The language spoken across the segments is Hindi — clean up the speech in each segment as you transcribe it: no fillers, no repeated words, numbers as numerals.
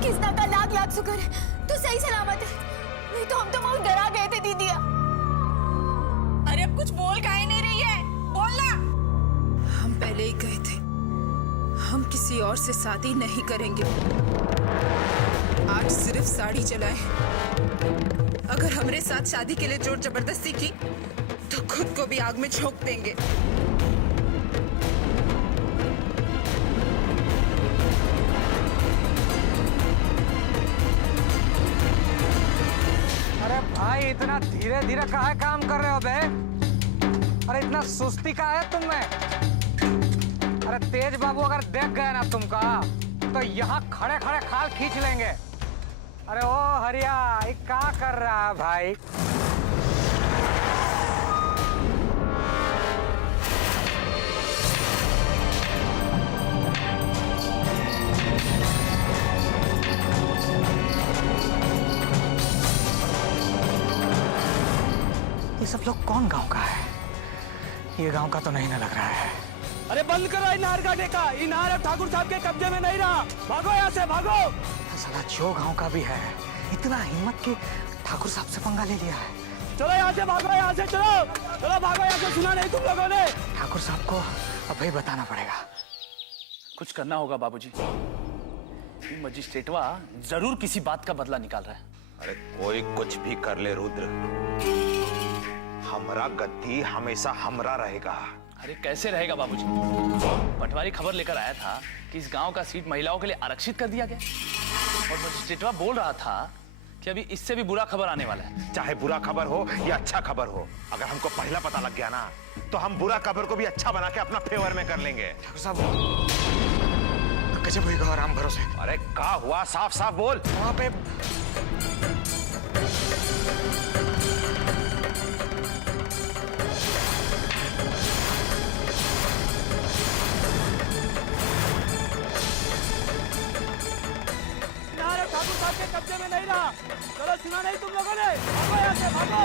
किस्ता का लाख लाख शुक्र है तू सही सलामत है, नहीं तो हम तो बहुत डरा गए थे दीदिया। अरे अब कुछ बोल काहे नहीं रही है, बोलना। हम पहले ही कहे थे हम किसी और से शादी नहीं करेंगे। आज सिर्फ साड़ी चलाए, अगर हमरे साथ शादी के लिए जोर जबरदस्ती की तो खुद को भी आग में झोंक देंगे। अरे भाई इतना धीरे धीरे काहे काम कर रहे हो बे? अरे इतना सुस्ती का है तुम में? अरे तेज बाबू अगर देख गए ना तुमका तो यहाँ खड़े खड़े खाल खींच लेंगे। अरे ओ हरिया ये क्या कर रहा है भाई? ये सब लोग कौन गांव का है? ये गांव का तो नहीं ना लग रहा है। अरे बंद करो इनार काटे का, इनार अब ठाकुर साहब के कब्जे में नहीं रहा। भागो यहाँ से भागो। साला जो गांव का भी है इतना हिम्मत के ठाकुर साहब से पंगा ले लिया है। चलो यहाँ से भागो, यहाँ से चलो चलो भागो यहाँ से। सुना नहीं तुम लोगों ने? ठाकुर साहब को अभी बताना पड़ेगा। कुछ करना होगा बाबूजी। ये मजिस्ट्रेटवा जरूर किसी बात का बदला निकाल रहा है। अरे कोई कुछ भी कर ले रुद्र, हमरा गद्दी हमेशा हमरा रहेगा। अरे कैसे रहेगा बाबूजी? पटवारी खबर लेकर आया था कि इस गांव का सीट महिलाओं के लिए आरक्षित कर दिया गया, और मजिस्ट्रेटवा बोल रहा था कि अभी इससे भी बुरा खबर आने वाला है। चाहे बुरा खबर हो या अच्छा खबर हो, अगर हमको पहला पता लग गया ना तो हम बुरा खबर को भी अच्छा बना के अपना फेवर में कर लेंगे। ठाकुर साहब गजब होगा आराम भरोसे। अरे क्या हुआ? साफ साफ बोल। वहां पे इनार अब ठाकुर साहब के कब्जे में नहीं रहा। चलो सुना नहीं तुम लोगों ने? भागो यहाँ से भागो।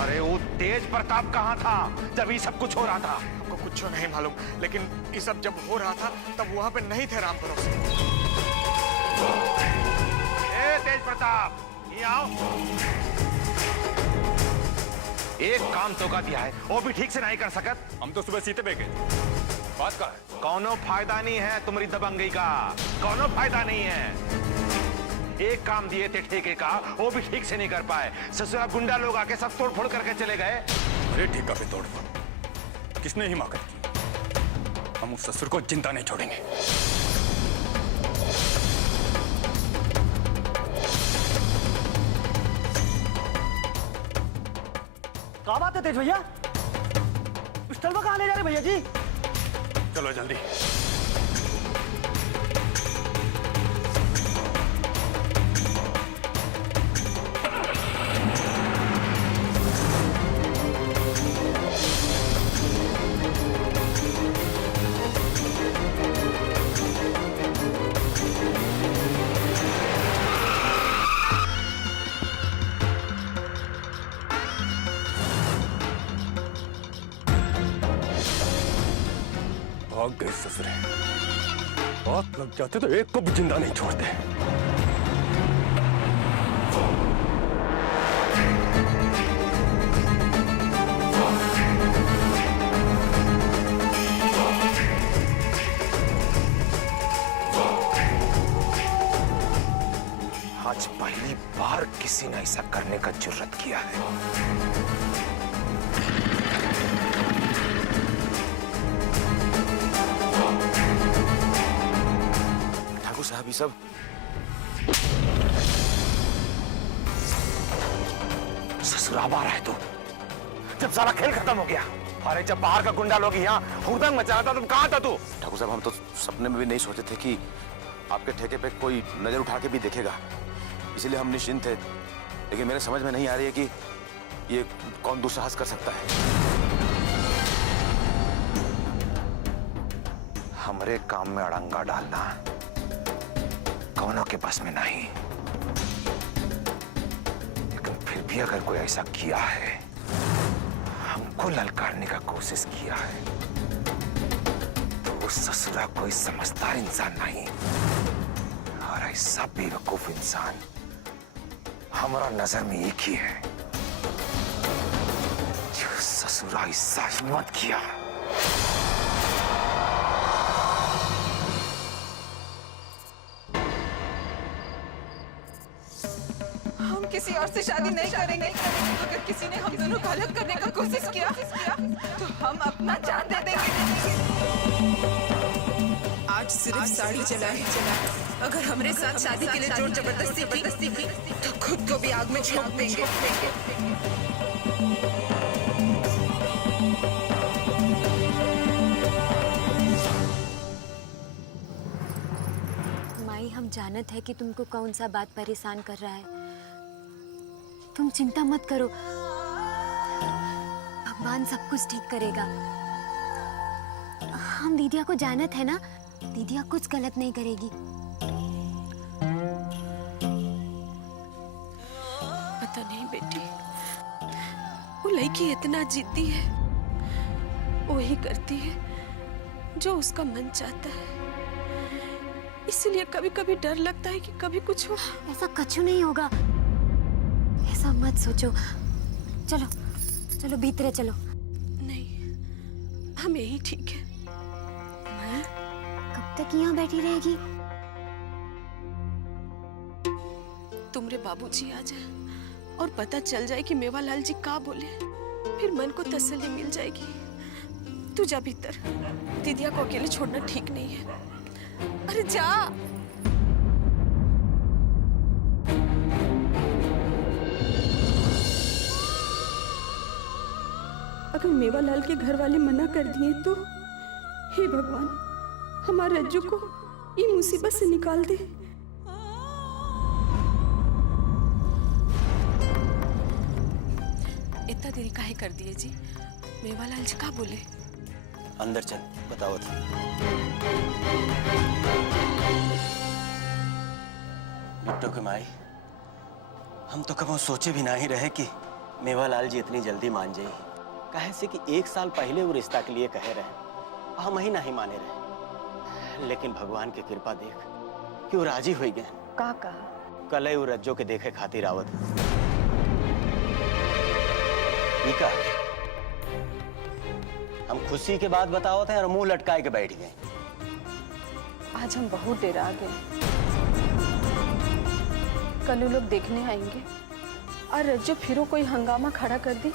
अरे वो तेज प्रताप कहाँ था जब ये सब कुछ हो रहा था? हमको कुछ नहीं मालूम, लेकिन ये सब जब हो रहा था तब वहां पे नहीं थे राम भरोसे। ए तेज प्रताप, ये आओ। एक काम तो का दिया है, वो भी ठीक से नहीं कर सकत। हम तो सुबह सीते पे गए। बात का है? कौनो फायदा नहीं है तुम्हारी दबंगई का, कौनो फायदा नहीं है। एक काम दिए थे ठेके का, वो भी ठीक से नहीं कर पाए। ससुरा गुंडा लोग आके सब तोड़ फोड़ करके चले गए। अरे ठेका पे तोड़ फोड़ किसने हिमाकत की? हम उस ससुर को जिंदा नहीं छोड़ेंगे। क्या बात है तेज भैया? पिस्टल में कहाँ ले जा रहे भैया जी? चलो जल्दी। भाग गए ससुरे। बात लग जाते तो एक को भी जिंदा नहीं छोड़ते। आज पहली बार किसी ने ऐसा करने का जुर्रत किया है। ठाकुर साहब ये सब ससुराल आ रहा है तू, जब सारा खेल खत्म हो गया। अरे जब बाहर का गुंडा लोग यहाँ हुड़दंग मचा रहा था, तुम कहाँ था तू? ठाकुर साहब हम तो सपने में भी नहीं सोचे थे कि आपके ठेके पे कोई नजर उठा के भी देखेगा, इसलिए हम निश्चिंत थे। लेकिन मेरे समझ में नहीं आ रही है कि ये कौन दुस्साहस कर सकता है। हमरे काम में अड़ंगा डालना कौनों के बस में नहीं, लेकिन फिर भी अगर कोई ऐसा किया है, हमको ललकारने का कोशिश किया है, ससुरा कोई समझदार इंसान नहीं और ऐसा बेवकूफ इंसान हमारा नजर में एक ही है जो ससुरा ऐसा हिम्मत किया। हम किसी और से शादी नहीं करेंगे। अगर किसी ने हम दोनों को अलग करने का कोशिश किया तो हम अपना जान दे देंगे। आज सिर्फ साड़ी चला है। अगर हमारे साथ शादी के लिए जोर जबरदस्ती की तो खुद को भी आग में झोंक देंगे। माई, हम जानत है कि तुमको कौन सा बात परेशान कर रहा है। तुम चिंता मत करो, भगवान सब कुछ ठीक करेगा। हम दीदिया को जानत है ना, दीदिया कुछ गलत नहीं करेगी। पता नहीं बेटी, वो लड़की इतना जिद्दी है, वही करती है जो उसका मन चाहता है। इसलिए कभी कभी डर लगता है कि कभी कुछ हो। ऐसा कछु नहीं होगा, ऐसा मत सोचो। चलो चलो भीतरे चलो। नहीं, हम यही ठीक है। माई, कब तक यहाँ बैठी रहेगी? तुमरे बाबूजी आ जाए और पता चल जाए कि मेवालाल जी का बोले, फिर मन को तसल्ली मिल जाएगी। तू जा भीतर, दीदिया को अकेले छोड़ना ठीक नहीं है। अरे जा। अगर मेवालाल के घर वाले मना कर दिए तो हे भगवान, हमारे रज्जू को ये मुसीबत से निकाल दे। इतना देरी काहे कर दिए जी? मेवालाल जी का बोले? अंदर चल, बताओ तो। बिट्टू के माई, हम तो कभी सोचे भी नहीं रहे कि मेवालाल जी इतनी जल्दी मान जाए। कहे से कि 1 साल पहले वो रिश्ता के लिए कहे रहे, हम ही नहीं माने रहे। लेकिन भगवान की कृपा देख कि वो राजी हो गए। का कहा? कल वो रज्जो के देखे खातिर आवत। ठीक है, हम खुशी के बाद बताओ थे और मुंह लटकाए के बैठ गए। आज हम बहुत देर आ गए। कल लोग देखने आएंगे और रज्जो फिर कोई हंगामा खड़ा कर दी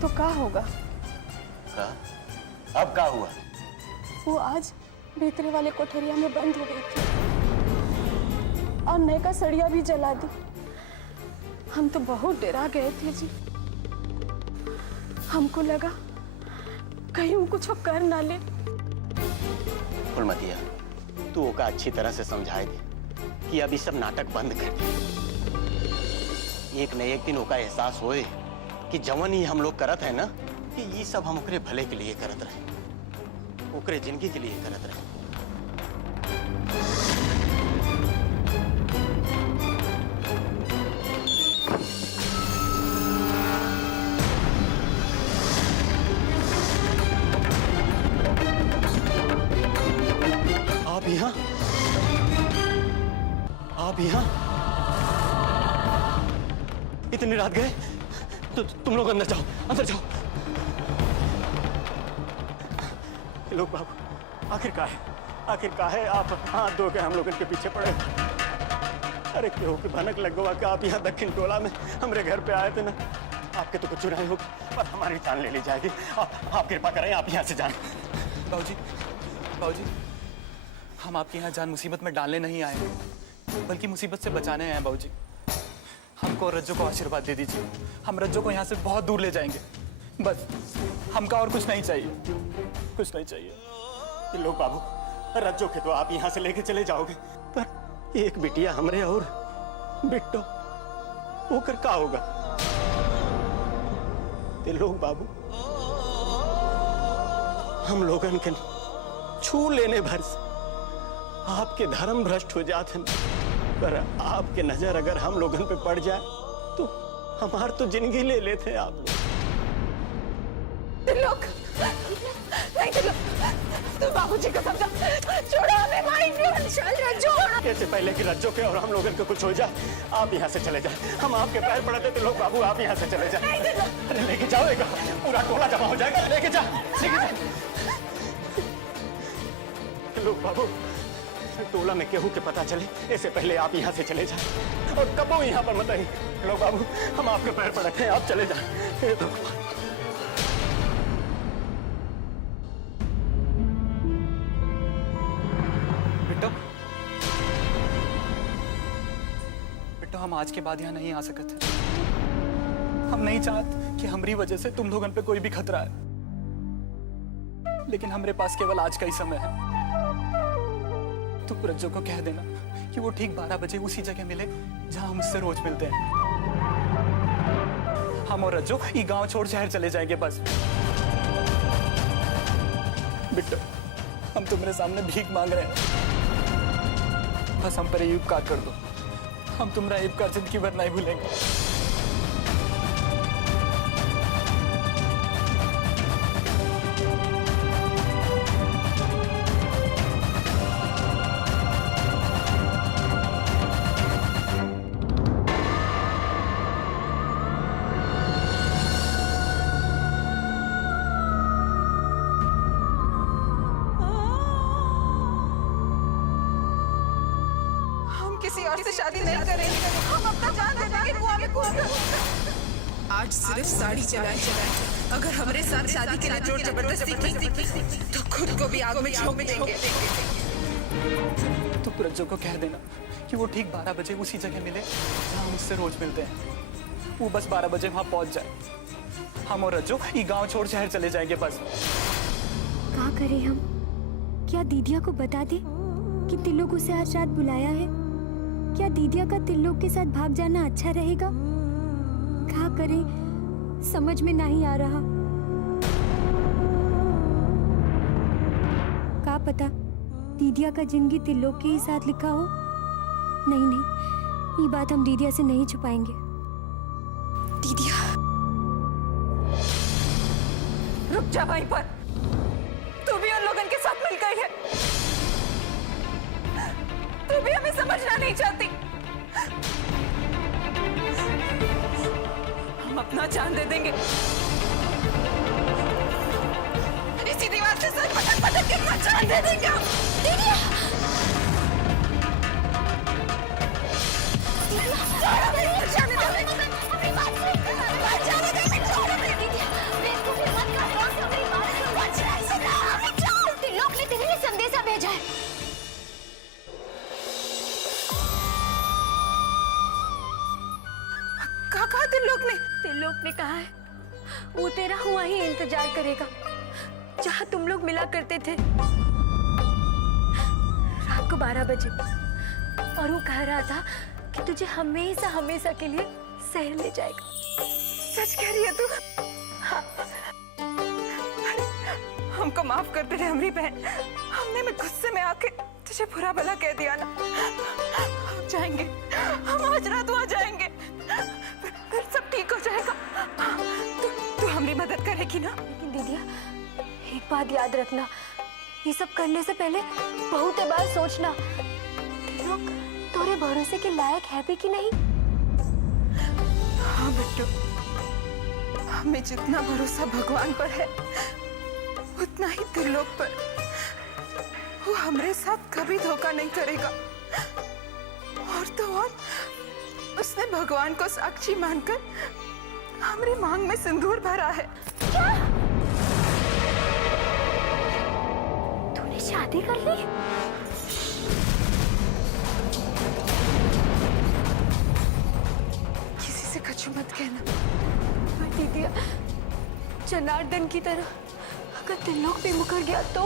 तो क्या होगा? का? अब क्या हुआ? वो आज भीतरे वाले कोठरिया में बंद हो गई थी और नए का सड़िया भी जला दी। हम तो बहुत डरा गए थे जी। हमको लगा कहीं वो कुछ कर ना ले। फुलमतिया, तू ओका अच्छी तरह से समझाए दे कि अभी सब नाटक बंद कर दे। एक न एक दिन ओका एहसास होए कि जवन ही हम लोग करत है ना, कि ये सब हम ओकरे भले के लिए करत रहे, ओकरे जिंदगी के लिए करत रहे। आप यहाँ? आप यहाँ इतनी रात गए? तो तुम लोग अंदर जाओ, अंदर जाओ। लोग बाबू, आखिर का है आप हाथ धो के हम लोग इनके पीछे पड़े। अरे क्यों कि भनक लग गवा कि आप यहाँ दक्षिण टोला में हमारे घर पे आए थे ना। आपके तो कुछ नहीं होगी पर हमारी जान ले ली जाएगी। आप कृपा करें, आप यहाँ से जाएं। बाबूजी, हम आपके यहाँ जान मुसीबत में डालने नहीं आए, बल्कि मुसीबत से बचाने आए हैं। बाबूजी, हमको रज्जो को आशीर्वाद दे दीजिए। हम रज्जो को यहाँ से बहुत दूर ले जाएंगे। बस हमका और कुछ नहीं चाहिए, कुछ नहीं चाहिए। ये लोग बाबू, रज्जो के तो आप यहाँ से लेके चले जाओगे, पर एक बिटिया हमरे और बिट्टो होकर का होगा? ये लोग बाबू, हम लोगन के छू लेने भर से आपके धर्म भ्रष्ट हो जाते हैं, पर आपके नजर अगर हम लोगन पे पड़ जाए तो हमार तो जिंदगी ले लेते आप लोग। त्रिलोक नहीं, त्रिलोक तू बाबूजी को समझा, छोड़ो हमें, मारेंगे। चल रज्जो। इससे पहले कि रज्जो के और हम लोगों को कुछ हो जाए, आप यहाँ से चले जाए। हम आपके पैर पड़ते थे लोग, बाबू आप यहाँ से चले जाए। अरे लेके जाओ, पूरा टोला जमा हो जाएगा। लेके जा, लेके जा। लोग बाबू, टोला में केहू के पता चले, इससे पहले आप यहाँ से चले जाए और कबो यहाँ पर मत आइए। लोग बाबू, हम आपके पैर पड़ते हैं, आप चले जाए। बिट्टो, बिट्टो, हम आज के बाद यहाँ नहीं आ सकते। हम नहीं चाहते कि हमारी वजह से तुम लोगों पे कोई भी खतरा है, लेकिन हमारे पास केवल आज का ही समय है। तो रज्जो को कह देना कि वो ठीक 12 बजे उसी जगह मिले जहां हम उससे रोज मिलते हैं। हम और रज्जो ये गांव छोड़ शहर चले जाएंगे बस। बिट्टो, हम तुम्हारे सामने भीख मांग रहे हैं, बस हम पर ये उपकार कर दो। हम तुम्हारा ये उपकार जिंदगी भर नहीं भूलेंगे। किसी और से शादी नहीं करेंगे, हम अपना जान दे देंगे कुआं में कूदकर। आज सिर्फ साड़ी चलाई, अगर हमारे साथ शादी के लिए जोर जबरदस्ती की तो खुद को भी आग में झोंक देंगे। तो रज्जो को कह देना कि वो ठीक 12 बजे उसी जगह मिले जहां हम उससे रोज मिलते हैं। वो बस 12 बजे वहां पहुंच जाए। हम और रज्जो ये गांव छोड़ शहर चले जाएंगे बस। क्या करें हम? क्या दीदिया को बता दे कि तिलोक उसे आज रात बुलाया है? क्या दीदिया का तिलोक के साथ भाग जाना अच्छा रहेगा? क्या करें, समझ में नहीं आ रहा। क्या पता दीदिया का जिंदगी तिलोक के ही साथ लिखा हो। नहीं नहीं, ये बात हम दीदिया से नहीं छुपाएंगे। दीदिया, रुक जा वहीं पर। तू भी उन लोगों के साथ मिल गई है। तू भी हमें समझना नहीं चाहती। हम अपना जान दे देंगे। इसी दीवार से सर पटक पटक के अपना जान दे देंगे हम। दीदी, छोड़ो मेरी जाने दो। अपनी बात सुन। जाने दे, छोड़ो मेरी। दीदी, बेवकूफी मत करो। मेरी बात सुनो। तिलोक ने तिन्हें संदेशा भेजा है। कहा तिलोक ने कहा है वो तेरा हुआ ही इंतजार करेगा जहां तुम लोग मिला करते थे रात को 12 बजे। और वो कह रहा था कि तुझे हमेशा हमेशा के लिए शहर ले जाएगा। सच कह रही है तू? हाँ। हमको माफ कर दे हमरी बहन। हमने में गुस्से में आके तुझे बुरा भला कह दिया ना। हम जाएंगे, हम आज रात वहां जाएंगे, फिर सब ठीक हो जाएगा। तू हमारी मदद करेगी ना? लेकिन दीदिया, एक बात याद रखना, ये सब करने से पहले बहुत बार सोचना तिलोक तोरे भरोसे के लायक है भी कि नहीं। हाँ बेटू, हमें जितना भरोसा भगवान पर है उतना ही तिलोक पर। वो हमारे साथ कभी धोखा नहीं करेगा। और तो और उसने भगवान को साक्षी मानकर हमारी मांग में सिंदूर भरा है। क्या? तूने शादी कर ली? किसी से कुछ मत कहना। दीदिया, जनार्दन की तरह अगर तिलोक भी मुकर गया तो?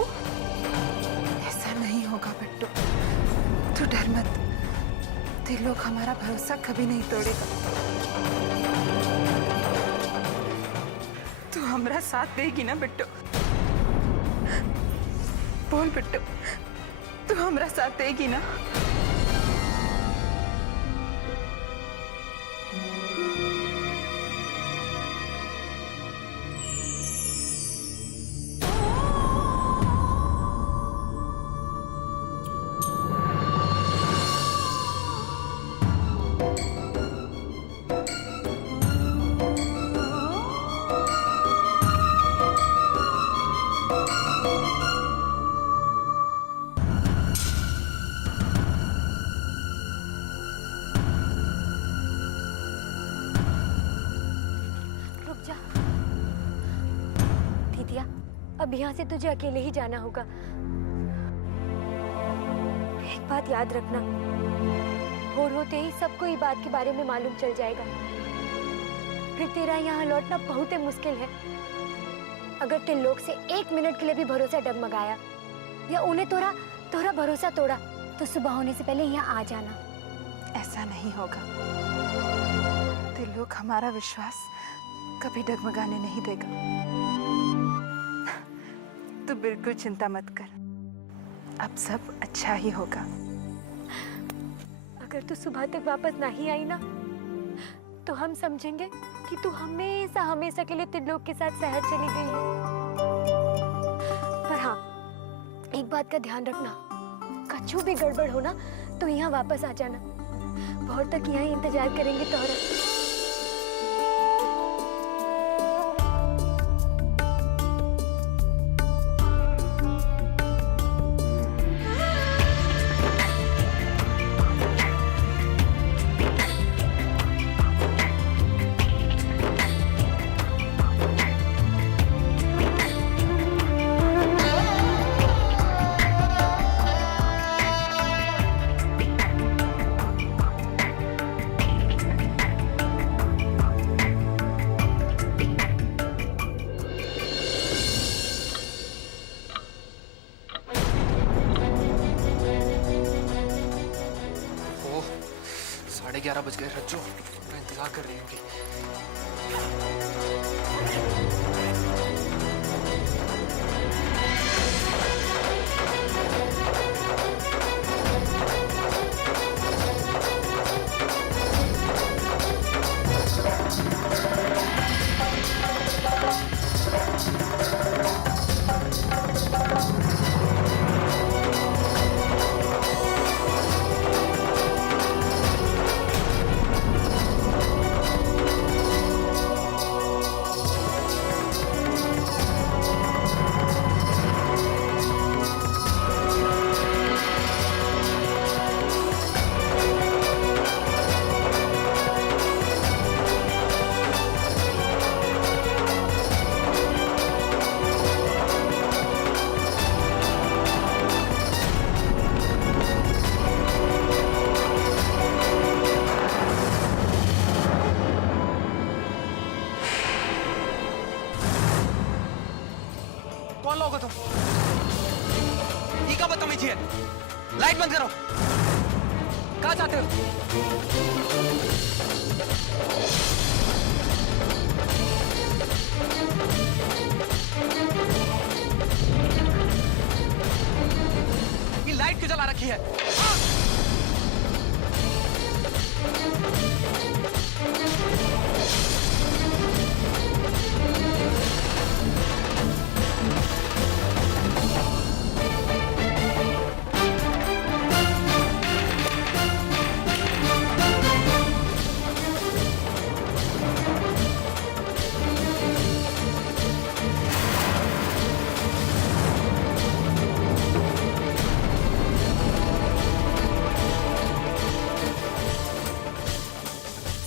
ऐसा नहीं होगा बिट्टू, तू डर मत। तिलोक हमारा भरोसा कभी नहीं तोड़ेगा। तू हमारा साथ देगी ना बिट्टू? बोल बिट्टू, तू हमारा साथ देगी ना? दीदिया, अब यहाँ से तुझे अकेले ही जाना होगा। एक बात याद रखना, भोर होते ही सबको ये बात के बारे में मालूम चल जाएगा। फिर तेरा यहाँ लौटना बहुत ही मुश्किल है। अगर त्रिलोक से 1 मिनट के लिए भी भरोसा डगमगाया या उन्हें तोरा भरोसा तोड़ा तो सुबह होने से पहले यहाँ आ जाना। ऐसा नहीं होगा। त्रिलोक हमारा विश्वास कभी डगमगाने नहीं देगा। तू बिल्कुल चिंता मत कर, अब सब अच्छा ही होगा। अगर तू सुबह तक वापस नहीं आई ना तो हम समझेंगे कि तू हमेशा हमेशा के लिए त्रिलोक के साथ शहर चली गई है। पर हाँ, एक बात का ध्यान रखना, कछु भी गड़बड़ हो ना तो यहाँ वापस आ जाना। बहुत तक यहाँ इंतजार करेंगे तोहरा। ओह, 11:30 बज गए। रज्जो मैं इंतजार कर रही होंगी। कौन लोग हो तुम? ये क्या बदतमीजी है? लाइट बंद करो। कहाँ जाते हो? ये लाइट क्यों जला रखी है?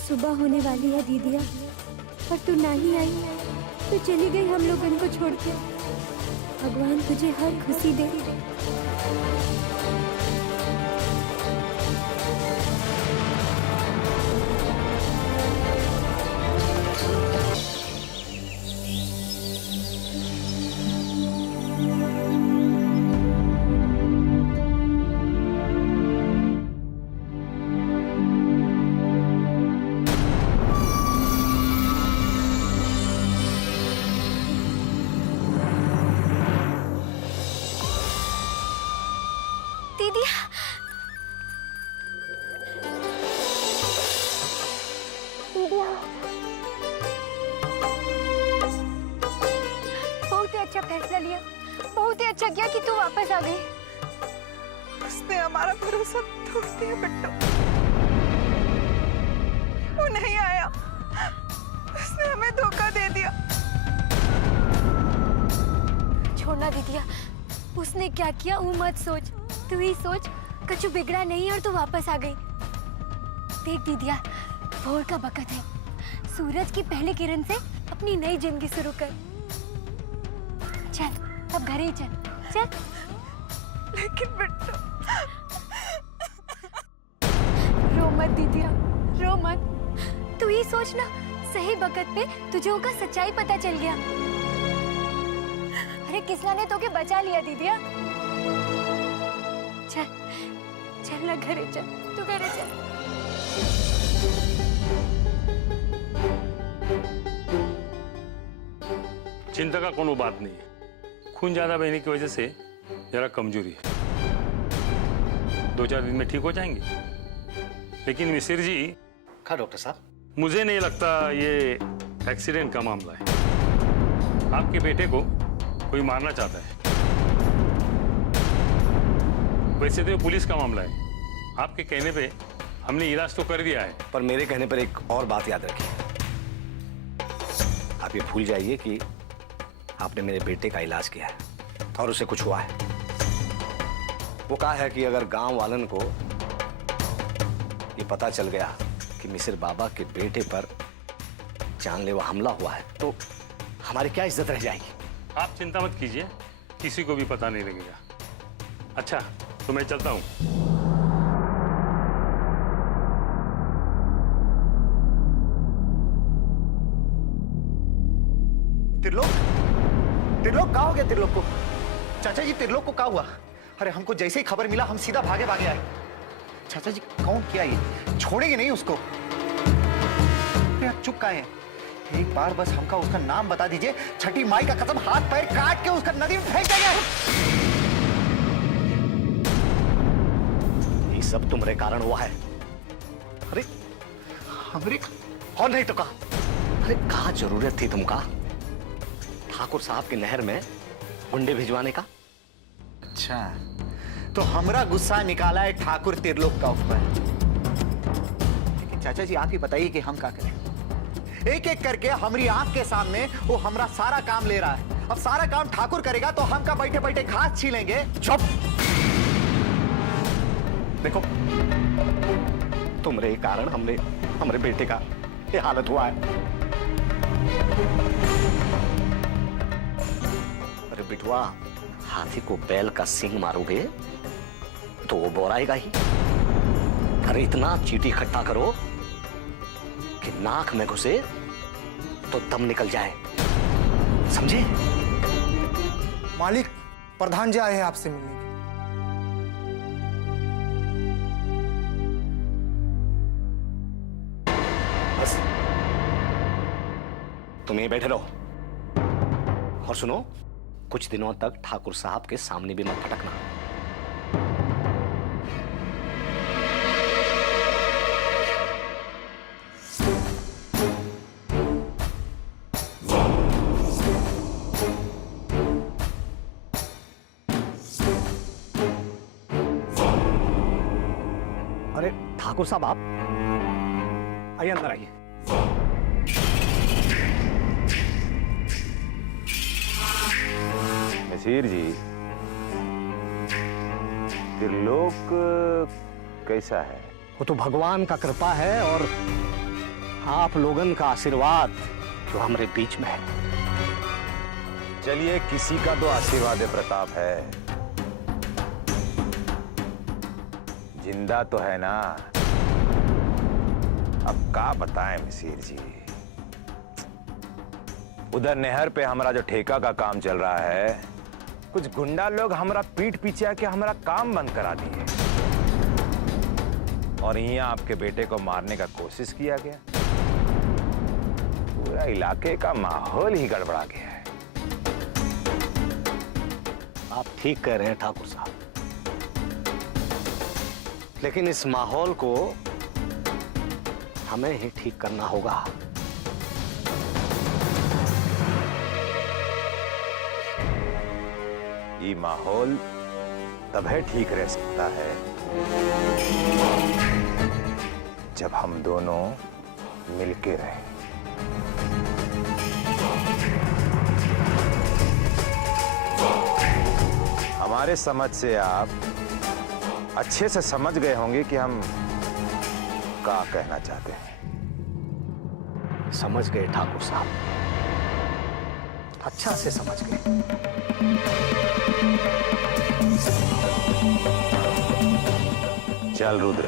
सुबह होने वाली है दीदिया, पर तू नहीं आई तो चली गई हम लोग इनको छोड़ के। भगवान तुझे हर खुशी दे। दीदिया, दीदिया, बहुत ही अच्छा फैसला लिया। बहुत ही अच्छा किया कि तू वापस आ गई। उसने हमारा भरोसा तोड़ दिया बिट्टू। वो नहीं आया, उसने हमें धोखा दे दिया। छोड़ना दीदिया, उसने क्या किया वो मत सोच, तू ही सोच। कछु बिगड़ा नहीं और तू वापस आ गई। देख दीदिया, भोर का वक्त है। सूरज की पहली किरण से अपनी नई जिंदगी शुरू कर। चल अब घर ही चल चल। लेकिन बिट्टू, रो मत दीदिया, रो मत। तू ही सोच ना, सही वक्त पे तुझे उनका सच्चाई पता चल गया। अरे किसना ने तो के बचा लिया दीदिया। चल चल ना घरे चल, तू घरे चल। चिंता का कोनो बात नहीं है। खून ज्यादा बहने की वजह से जरा कमजोरी है, 2-4 दिन में ठीक हो जाएंगे। लेकिन मिसिर जी। हाँ डॉक्टर साहब, मुझे नहीं लगता ये एक्सीडेंट का मामला है। आपके बेटे को कोई मारना चाहता है। वैसे तो ये पुलिस का मामला है। आपके कहने पे हमने इलाज तो कर दिया है। पर मेरे कहने पर एक और बात याद रखिए। आप ये भूल जाइए कि आपने मेरे बेटे का इलाज किया है और उसे कुछ हुआ है। वो कहा है कि अगर गांव वालन को ये पता चल गया कि मिसिर बाबा के बेटे पर जानलेवा हमला हुआ है तो हमारी क्या इज्जत रह जाएगी। आप चिंता मत कीजिए, किसी को भी पता नहीं लगेगा। अच्छा तो मैं चलता हूँ। त्रिलोक कहाँ हो गया? त्रिलोक को चाचा जी, त्रिलोक को क्या हुआ? अरे हमको जैसे ही खबर मिला हम सीधा भागे आए। चाचा जी कौन किया ये? छोड़ेंगे नहीं उसको। अरे आप चुप काहे हैं? एक बार बस हमका उसका नाम बता दीजिए, छठी माई का कसम हाथ पैर काट के उसका नदी में फेंक देंगे। ये सब तुम्हारे कारण हुआ है। अरे हमरे और नहीं तो कहा। अरे कहा जरूरत थी तुमका ठाकुर साहब की नहर में गुंडे भिजवाने का? अच्छा तो हमरा गुस्सा निकाला है ठाकुर त्रिलोक का ऊपर। लेकिन चाचा जी आप ही बताइए कि हम क्या करें? एक एक करके हमारी आंख के सामने वो हमरा सारा काम ले रहा है। अब सारा काम ठाकुर करेगा तो हम का बैठे बैठे घास छीलेंगे। चुप। देखो तुम्हारे कारण हमरे बेटे का ये हालत हुआ है। अरे बिटवा, हाथी को बैल का सींग मारोगे तो वो बोराएगा ही। अरे इतना चीटी इकट्ठा करो कि नाक में घुसे तो दम निकल जाए, समझे? मालिक, प्रधान जी आए हैं आपसे मिलने के लिए। बस तुम यहीं बैठे रहो और सुनो, कुछ दिनों तक ठाकुर साहब के सामने भी मत फटकना। अरे ठाकुर साहब, आप आइए, अंदर आइए। मिसिर जी, त्रिलोक कैसा है? वो तो भगवान का कृपा है और आप लोगन का आशीर्वाद जो हमारे बीच में है। चलिए, किसी का तो आशीर्वाद प्रताप है। जिंदा तो है ना। अब क्या बताएं मिसिर जी, उधर नहर पे हमारा जो ठेका का काम चल रहा है, कुछ गुंडा लोग हमारा पीठ पीछे आके हमारा काम बंद करा दिए और यहाँ आपके बेटे को मारने का कोशिश किया गया। पूरा इलाके का माहौल ही गड़बड़ा गया है। आप ठीक कह रहे हैं ठाकुर साहब, लेकिन इस माहौल को हमें ही ठीक करना होगा। ये माहौल तभी ठीक रह सकता है जब हम दोनों मिलके रहें। हमारे समझ से आप अच्छे से समझ गए होंगे कि हम क्या कहना चाहते हैं। समझ गए ठाकुर साहब। अच्छा से समझ गए। चल रुद्र।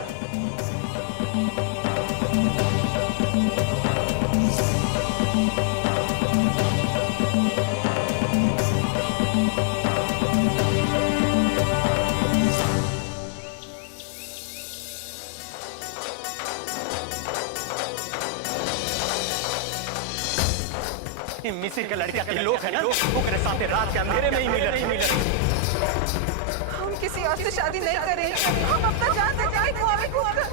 मिसिर का लड़का के लोग है ना, ओकरे साथे रात के अंधेरे में ही मिले। हम किसी और से शादी नहीं करें। हम अपना जान से जाए कुआं कूद कर।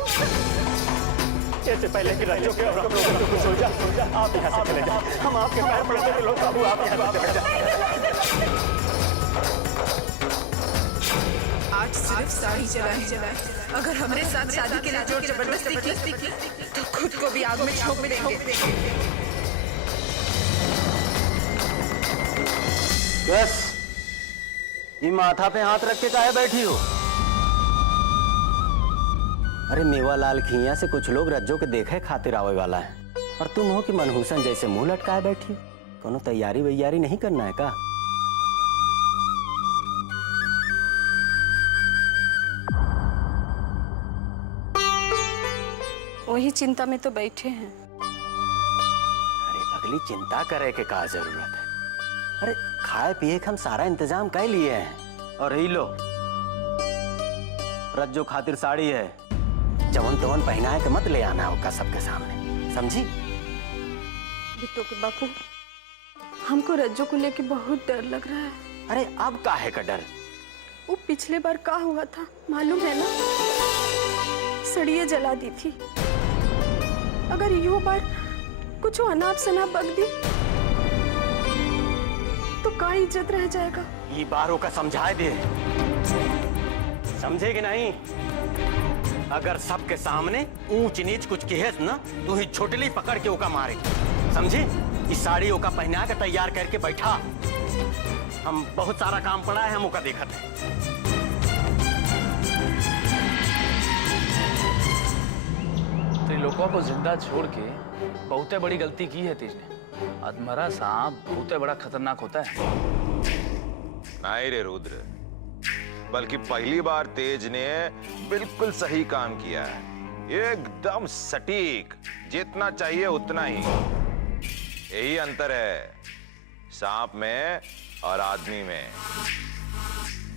इससे पहले कि राज्यों के और हम लोगों को कुछ हो जाए, आप यहाँ से चले जाए। हम आपके पैर पड़ते थे लोग बाबू, आप यहाँ से चले जाए। आज सिर्फ साड़ी चलाए। अगर हमारे साथ शादी के लिए जोर जबरदस्ती की तो खुद को भी आग में झोंक देंगे। बस ये माथा पे हाथ रख के काहे बैठी हो? अरे मेवालाल खिया से कुछ लोग रज्जो के देखे खातिर आवे वाला है, और तुम हो कि मनहूसन जैसे मुंह लटकाए बैठी। कोनो तैयारी वैयारी नहीं करना है का? वही चिंता में तो बैठे हैं। अरे पगली, चिंता करे के का जरूरत है? अरे खाए पिए के हम सारा इंतजाम कर लिए हैं। और ही लो, रज्जो खातिर साड़ी है, जवन तवन पहनाए के मत ले आना होगा सबके सामने, समझी? बिट्टू के बापू, हमको रज्जो को लेके बहुत डर लग रहा है। अरे अब काहे का डर? वो पिछले बार का हुआ था मालूम है ना? सड़िए जला दी थी। अगर यो बार कुछ अनाप शनाप बक दी तो का इज्जत रह जाएगा। ये बारों का समझाए दे, समझे कि नहीं? अगर सबके सामने ऊंच नीच कुछ कहेस ना, तू ही छोटली पकड़ के ओका मारे, समझे? इस साड़ी ओका पहना के तैयार करके बैठा। हम बहुत सारा काम पड़ा है, हम ओका देखत है। त्रिलोकवा को जिंदा छोड़ के बहुत बड़ी गलती की है तेज ने। अधमरा सांप बहुत बड़ा खतरनाक होता है। नहीं रे रुद्र, बल्कि पहली बार तेज ने बिल्कुल सही काम किया है। एकदम सटीक, जितना चाहिए उतना ही। यही अंतर है सांप में और आदमी में।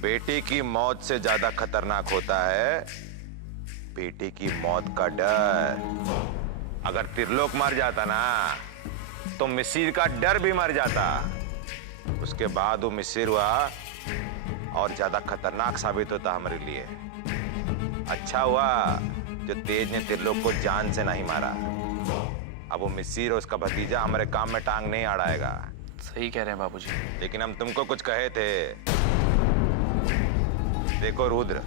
बेटी की मौत से ज्यादा खतरनाक होता है बेटी की मौत का डर। अगर त्रिलोक मर जाता ना तो मिसिर का डर भी मर जाता। उसके बाद वो मिसिर हुआ और ज्यादा खतरनाक साबित होता हमारे लिए। अच्छा हुआ जो तेज ने त्रिलोक को जान से नहीं मारा। अब वो मिसिर और उसका भतीजा हमारे काम में टांग नहीं अड़ाएगा। सही कह रहे हैं बाबूजी। लेकिन हम तुमको कुछ कहे थे। देखो रुद्र,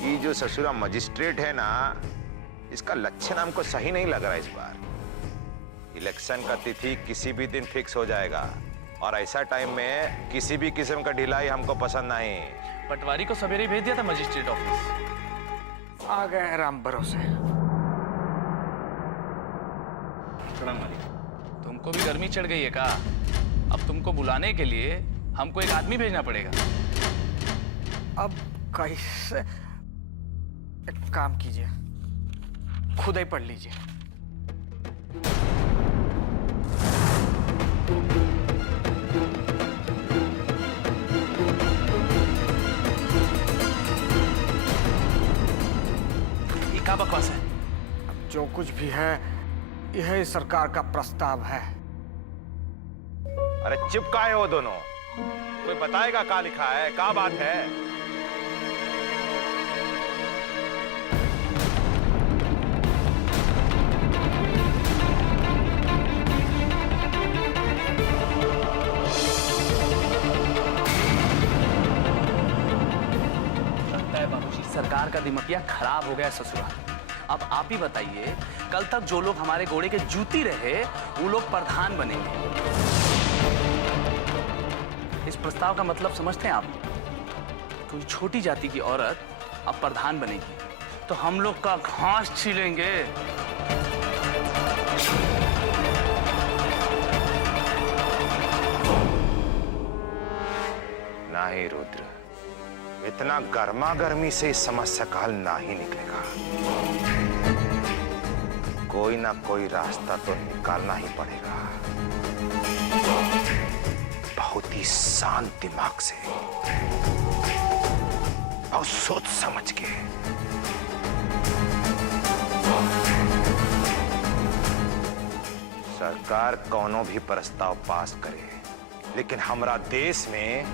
ये जो ससुरा मजिस्ट्रेट है ना, इसका लक्षण हमको सही नहीं लग रहा इस बार। इलेक्शन का तिथि किसी भी दिन फिक्स हो जाएगा और ऐसा टाइम में किसी भी किस्म का ढिलाई हमको पसंद नहीं। पटवारी को सवेरे भेज दिया था मजिस्ट्रेट ऑफिस। आ गए राम भरोसे। तुमको भी गर्मी चढ़ गई है का? अब तुमको बुलाने के लिए हमको एक आदमी भेजना पड़ेगा। अब कैसे? एक काम कीजिए, खुद ही पढ़ लीजिए। ये क्या बकवास है? अब जो कुछ भी है यह सरकार का प्रस्ताव है। अरे चिपकाए हो दोनों, कोई बताएगा क्या लिखा है, क्या बात है? सरकार का दिमागिया खराब हो गया ससुरा। अब आप ही बताइए, कल तक जो लोग हमारे घोड़े के जूती रहे वो लोग प्रधान बनेंगे। इस प्रस्ताव का मतलब समझते हैं आप? कोई छोटी जाति की औरत अब प्रधान बनेगी तो हम लोग का घास छीलेंगे। नहीं रुद्र, इतना गर्मा गर्मी से इस समस्या का हल ना ही निकलेगा। कोई ना कोई रास्ता तो निकालना ही पड़ेगा, बहुत ही शांत दिमाग से और सोच समझ के। सरकार कोनो भी प्रस्ताव पास करे, लेकिन हमारा देश में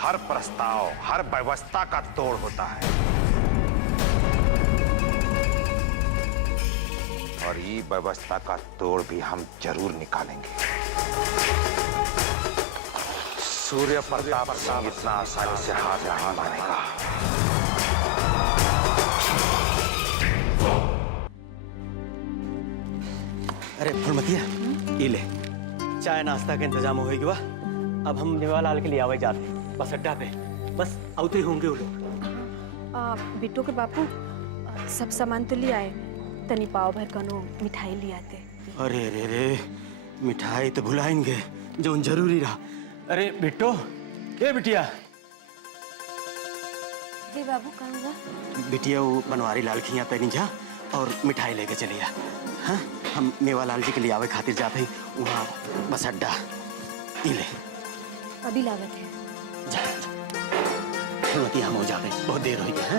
हर प्रस्ताव, हर व्यवस्था का तोड़ होता है, और ये व्यवस्था का तोड़ भी हम जरूर निकालेंगे। सूर्य प्रताप सिंह इतना आसानी से हार नहीं मानेगा। अरे फुलमतिया, ये ले चाय नाश्ता का इंतजाम हो गया। अब हम नेवालाल के लिए आवे जाते हैं बस अड्डा पे, बस आते ही होंगे वो लोग। बिट्टू के बापू सब सामान तो ले आए, तनी पाव भर कनो मिठाई ले आते। अरे रे रे, मिठाई तो भुलाएंगे जो जरूरी रहा। अरे बिट्टो, ए बिटिया। जी बाबू, कहाँ जा? बिटिया वो बनवारी लाल खिया पे नहीं जा और मिठाई लेके चलिए। हाँ, हम मेवालाल जी के लिए आवे खातिर जाते हैं वहाँ बस अड्डा। ले अभी लागत है। जा, जा। हम हो जाते हैं, बहुत देर हो गई है।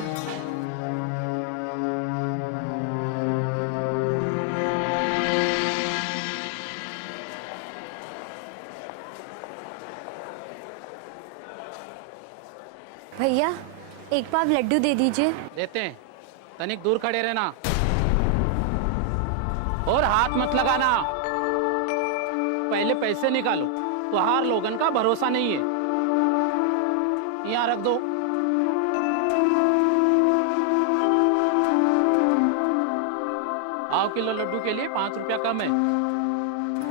भैया, एक पाव लड्डू दे दीजिए। देते हैं, तनिक दूर खड़े रहना और हाथ मत लगाना। पहले पैसे निकालो, तुहार लोगन का भरोसा नहीं है। यहाँ रख दो। पाव किलो लड्डू के लिए 5 रुपया कम है।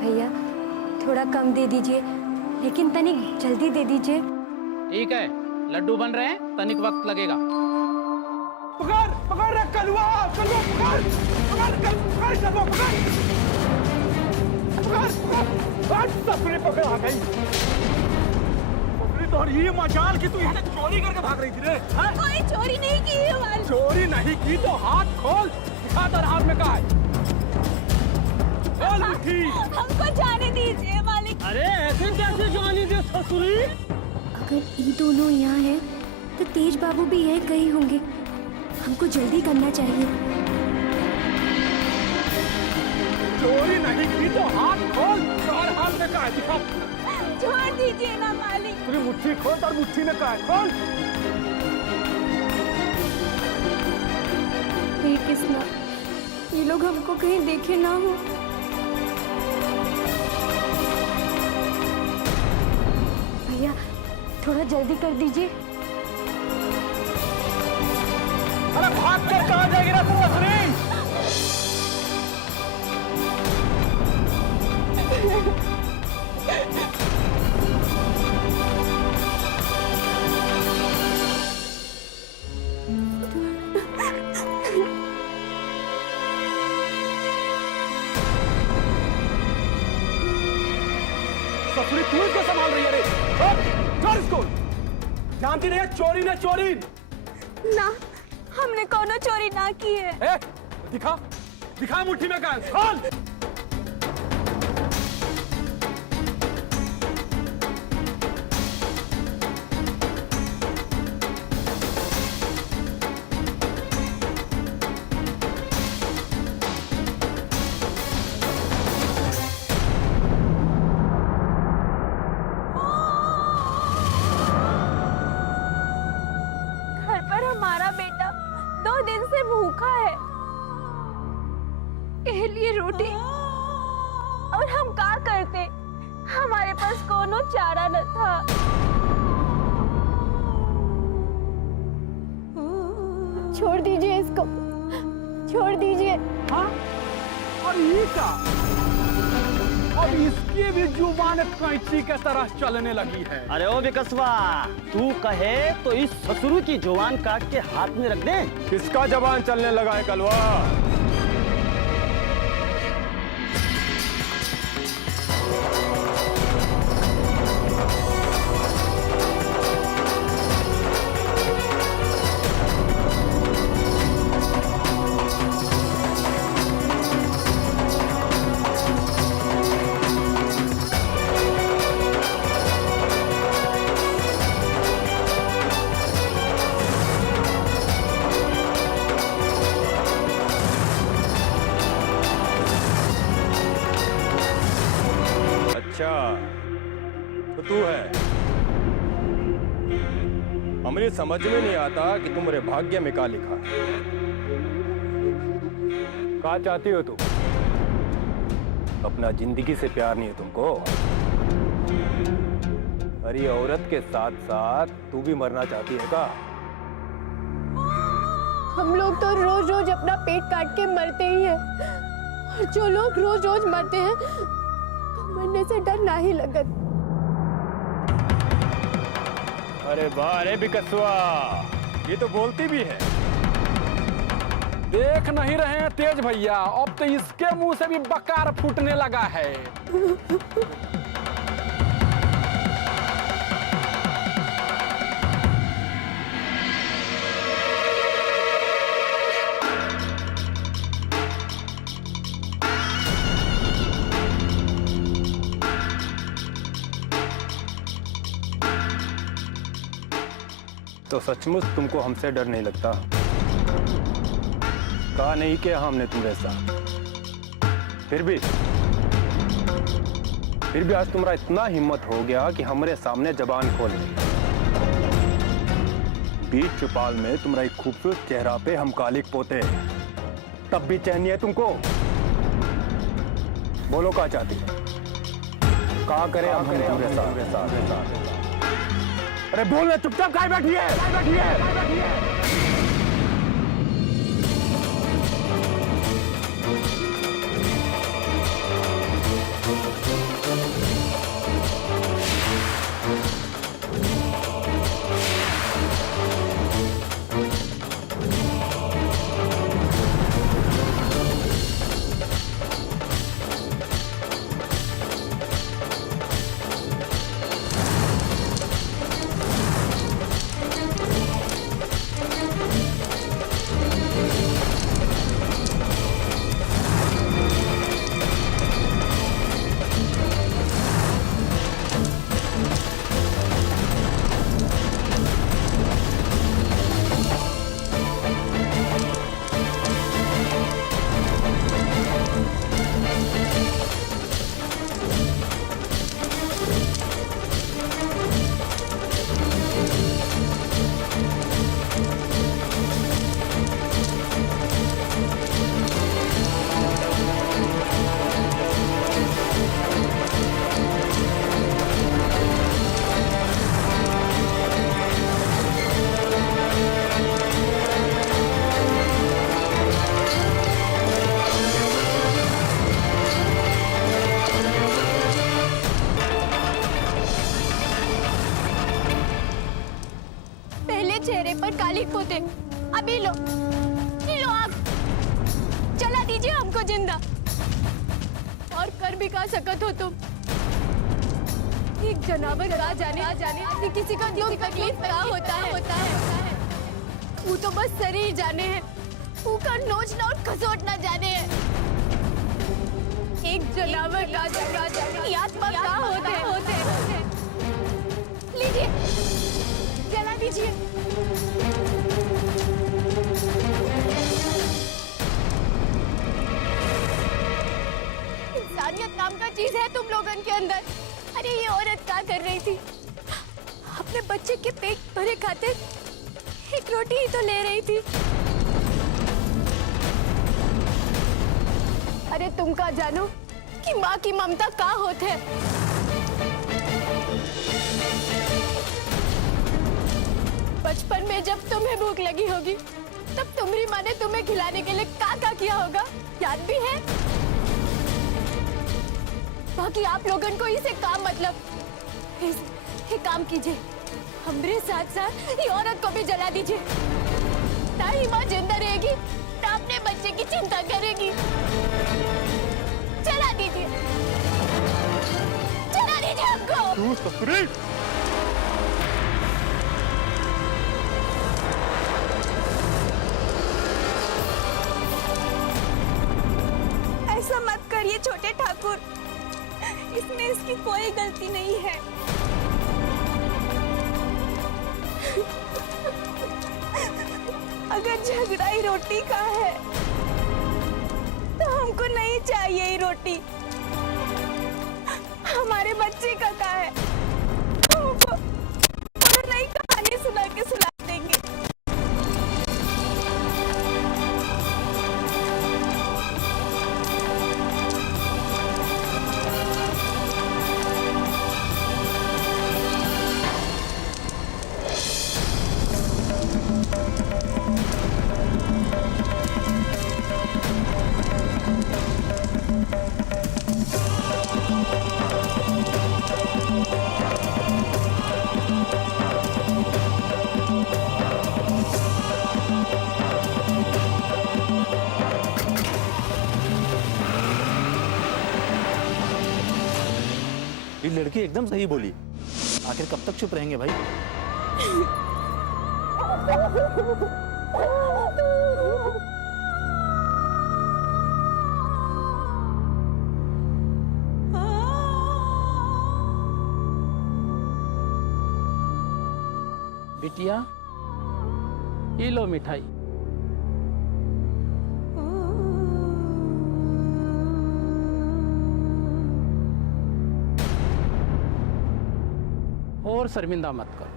भैया थोड़ा कम दे दीजिए, लेकिन तनिक जल्दी दे दीजिए। ठीक है, लड्डू बन रहे हैं, तनिक वक्त लगेगा। पकड़ पकड़ रे कलवा, कलवा पकड़ पकड़ पकड़ कलवा पकड़ पकड़ ससुरी पकड़ आ गई। तो ये मजाल की तू यहाँ से चोरी करके भाग रही थी रे? कोई चोरी नहीं की है वाल। चोरी नहीं की तो हाथ खोल, दिखा तेरे हाथ में क्या है। खोल मुट्ठी। हमको जाने दीजिए मालिक। अरे ऐसे कैसे जाने दे ससुरी? अगर ये दोनों यहाँ हैं, तो तेज बाबू भी यही कहीं होंगे। हमको जल्दी करना चाहिए। चोरी नहीं की तो हाथ खोल, और हाथ में क्या है दिखा। छोड़ दीजिए ना मालिक। तेरी मुट्ठी खोल, और मुट्ठी में क्या है खोल। हे कृष्णा, ये लोग हमको कहीं देखे ना हो। भैया थोड़ा जल्दी कर दीजिए। अरे भाग कर कहाँ जाएगी ना तू असली? ससुरी तू इसको संभाल रही है रे? छोड़ इसको। जानती नहीं है चोरी ने चोरी ना, हमने कोनो चोरी ना की है। ए, दिखा दिखा मुट्ठी में क्या है, खोल। घर पर हमारा बेटा 2 दिन से भूखा है, के लिए रोटी, और हम क्या करते? हमारे पास कोनो चारा न था। छोड़ दीजिए इसको, छोड़ दीजिए। हाँ? और ये क्या? अब इसकी भी जुबान कैंची के तरह चलने लगी है। अरे ओ विकसवा, तू कहे तो इस ससुरु की जुबान काट के हाथ में रख दे। किसका जबान चलने लगा है कलवा? तो तू है। हमें समझ में नहीं आता कि तुम्हारे भाग्य में क्या लिखा है। क्या चाहती हो तुम? अपना जिंदगी से प्यार नहीं है तुमको? अरे औरत के साथ साथ तू भी मरना चाहती है क्या? हम लोग तो रोज रोज अपना पेट काट के मरते ही हैं। और जो लोग रोज रोज मरते हैं तो मरने से डर ना ही लगत। अरे वाह, अरे बिकसुआ, ये तो बोलती भी है। देख नहीं रहे हैं तेज भैया, अब तो इसके मुंह से भी बकार फूटने लगा है। तो सचमुच तुमको हमसे डर नहीं लगता? कहा नहीं किया हमने तुम्हारे साथ, फिर भी आज तुम्हारा इतना हिम्मत हो गया कि हमारे सामने जबान खोल दी। बीच चुपाल में तुम्हारा एक खूबसूरत चेहरा पे हम कालिक पोते, तब भी चैन नहीं है तुमको? बोलो क्या चाहती? कहा करें हम तुम्हारे साथ? अरे बोलना, चुपचाप काहे बैठी है? चेहरे पर कालिक पोते, अभी लो आग, जला दीजिए हमको जिंदा। और कर भी का सकत हो तुम? एक जनावर का जाने कि किसी का दुख तकलीफ क्या होता है। वो तो बस शरीर जाने हैं, वो का नोचना और खसोटना जाने है। एक जनावर का जाने आत्मा क्या होते हैं। लीजिए, जला दीजिए। इंसानियत नाम का चीज है तुम लोगन के अंदर। अरे ये औरत क्या कर रही थी? अपने बच्चे के पेट भरे खातिर एक रोटी ही तो ले रही थी। अरे तुम का जानो कि माँ की ममता का होते? बचपन में जब तुम्हें भूख लगी होगी तब तुम्हारी माँ ने तुम्हें खिलाने के लिए क्या किया होगा, याद भी है? बाकी आप लोगों को इसे काम मतलब ये काम कीजिए, हमरे साथ साथ ये औरत को भी जला दीजिए। ना ही माँ जिंदा रहेगी ना अपने बच्चे की चिंता करेगी। जला दीजिए हमको। ऐसा मत करिए छोटे ठाकुर, इसमें इसकी कोई गलती नहीं है। अगर झगड़ा ही रोटी का है तो हमको नहीं चाहिए ये रोटी। हमारे बच्चे का कहा है? वो नई कहानी सुना के सुला देंगे। ये लड़की एकदम सही बोली। आखिर कब तक चुप रहेंगे भाई? बिटिया, ये लो मिठाई। और शर्मिंदा मत करो।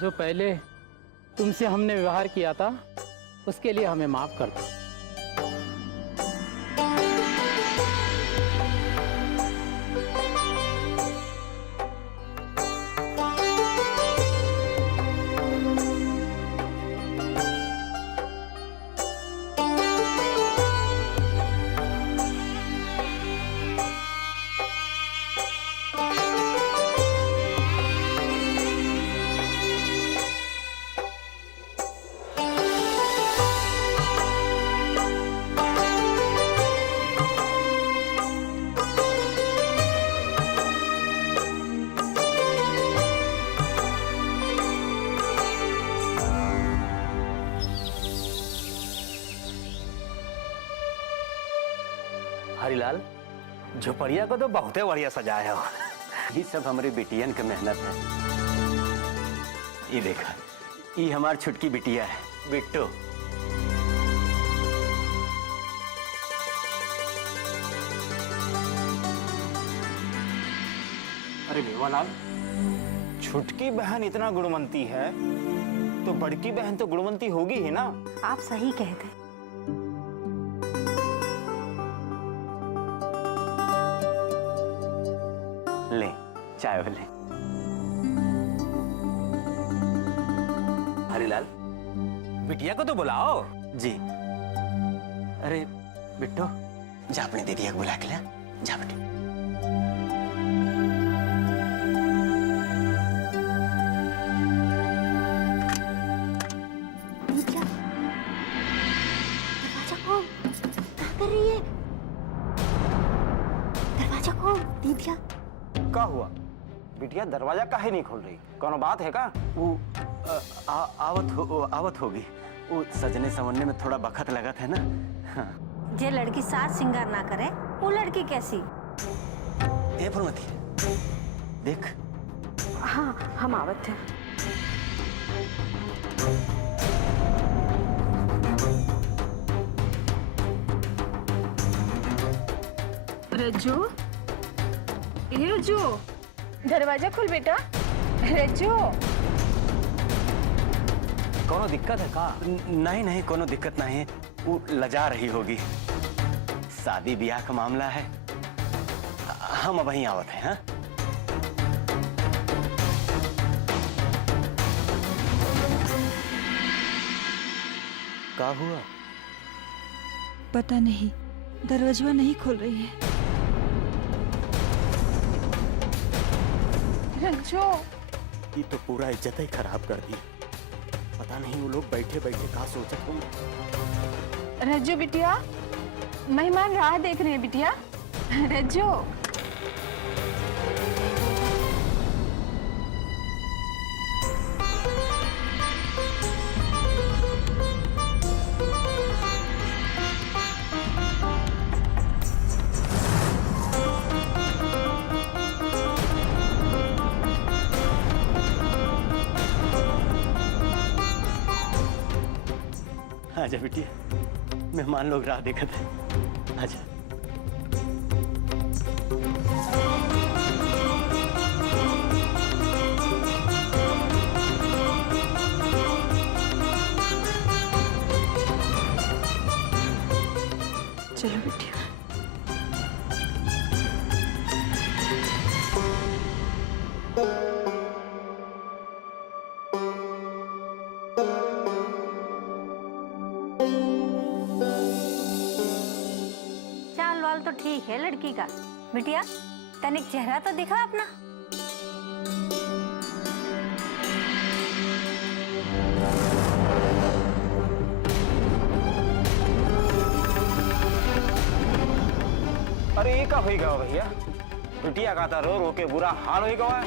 जो पहले तुमसे हमने व्यवहार किया था उसके लिए हमें माफ कर दो। हरिलाल, झोपड़िया को तो बहुत बढ़िया सजाया हो। ये सब हमारी बिटियन की मेहनत है। ये देखा, ये हमारी छुटकी बिटिया है, बिट्टू। अरे मेवालाल, छुटकी बहन इतना गुणवंती है तो बड़की बहन तो गुणवंती होगी ही ना। आप सही कहते। ले चाय ले। हरिलाल, बिटिया को तो बुलाओ। जी। अरे बिट्टू, जा अपनी दीदिया को बुला के ले। जा बेटी। दरवाजा खोल दीदिया। क्या हुआ बिटिया, दरवाजा काहे नहीं खोल रही? कोनो बात है का? वो आवत होगी। वो सजने संवरने में थोड़ा बखत लगा था ना। हाँ। जे लड़की साज श्रृंगार ना करे वो लड़की कैसी? ए फुलमती, देख। हाँ, हम आवत थे। रज्जू, ए रज्जू, दरवाजा खोल बेटा। रज्जू, कोनो दिक्कत है का? नहीं नहीं, कोनो दिक्कत नहीं है। वो लजा रही होगी। शादी ब्याह का मामला है। हम अब वहीं आवत हैं। हाँ, क्या हुआ? पता नहीं, दरवाजा नहीं खोल रही है। रज्जू, ये तो पूरा इज्जत ही खराब कर दी। पता नहीं वो लोग बैठे बैठे कहाँ सोचत होंगे। रज्जू बिटिया, मेहमान राह देख रहे हैं बिटिया। रज्जू, आजा बिटिया, मेहमान लोग राह देखते हैं। अच्छा। चलो बिटिया। चाल वाल तो ठीक है लड़की का। बिटिया तनिक चेहरा तो दिखा अपना। अरे ये का होई गवा भैया, बिटिया का रो रो के बुरा हाल होई गवा।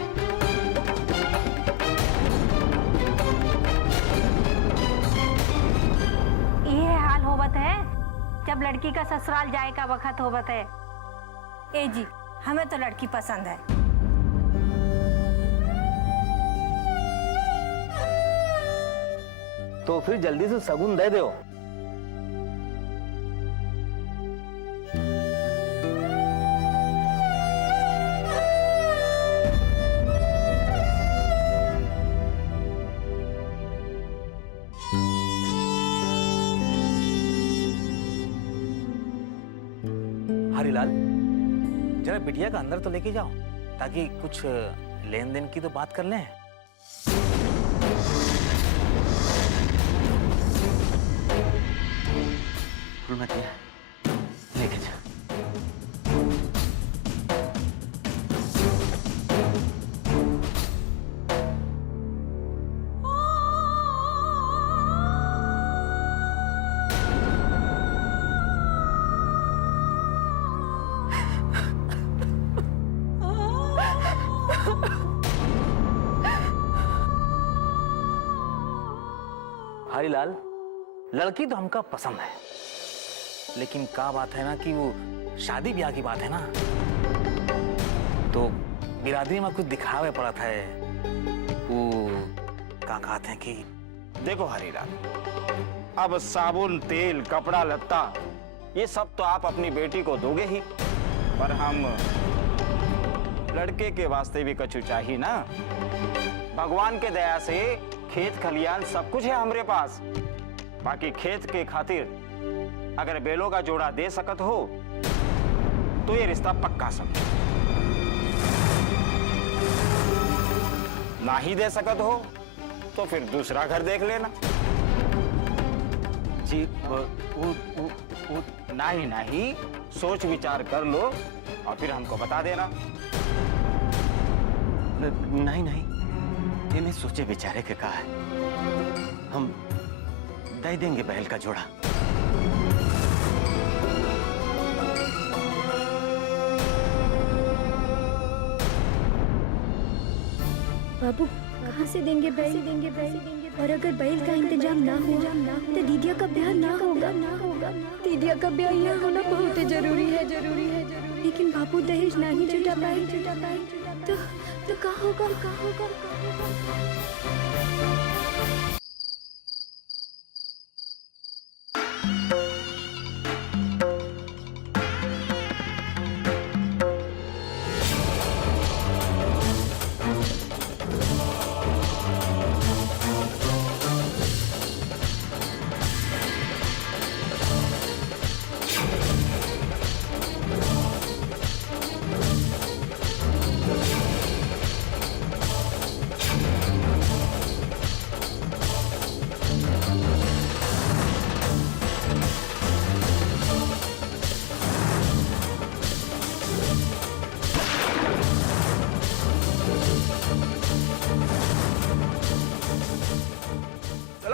ये हाल होवत है जब लड़की का ससुराल जाए का वक्त होवत है। ए जी हमें तो लड़की पसंद है। तो फिर जल्दी से सगुन दे दो। हरिलाल, जरा बिटिया का अंदर तो लेके जाओ ताकि कुछ लेन देन की तो बात कर लें। लेके जा। हरिलाल, लड़की तो हमका पसंद है, लेकिन का बात है ना कि वो शादी ब्याह की बात है ना, तो बिरादरी में कुछ दिखावे पड़ता है। वो का कहते हैं कि देखो हरिलाल, अब साबुन तेल कपड़ा लत्ता ये सब तो आप अपनी बेटी को दोगे ही, पर हम लड़के के वास्ते भी कछु चाहिए ना। भगवान के दया से खेत खलियान सब कुछ है हमारे पास। बाकी खेत के खातिर अगर बेलों का जोड़ा दे सकत हो तो ये रिश्ता पक्का समझो। ना ही दे सकत हो तो फिर दूसरा घर देख लेना। जी नहीं सोच विचार कर लो और फिर हमको बता देना। नहीं ये मैं सोचे विचारे के कहा है, हम दे देंगे बहल का जोड़ा। बाबू कहाँ से देंगे बैल? और अगर बैल का इंतजाम ना हुआ तो दीदिया का ब्याह ना होगा। दीदिया का ब्याह यहाँ होना बहुत जरूरी है। लेकिन बाबू दहेज नहीं जुटा पाए तो कहाँ होगा?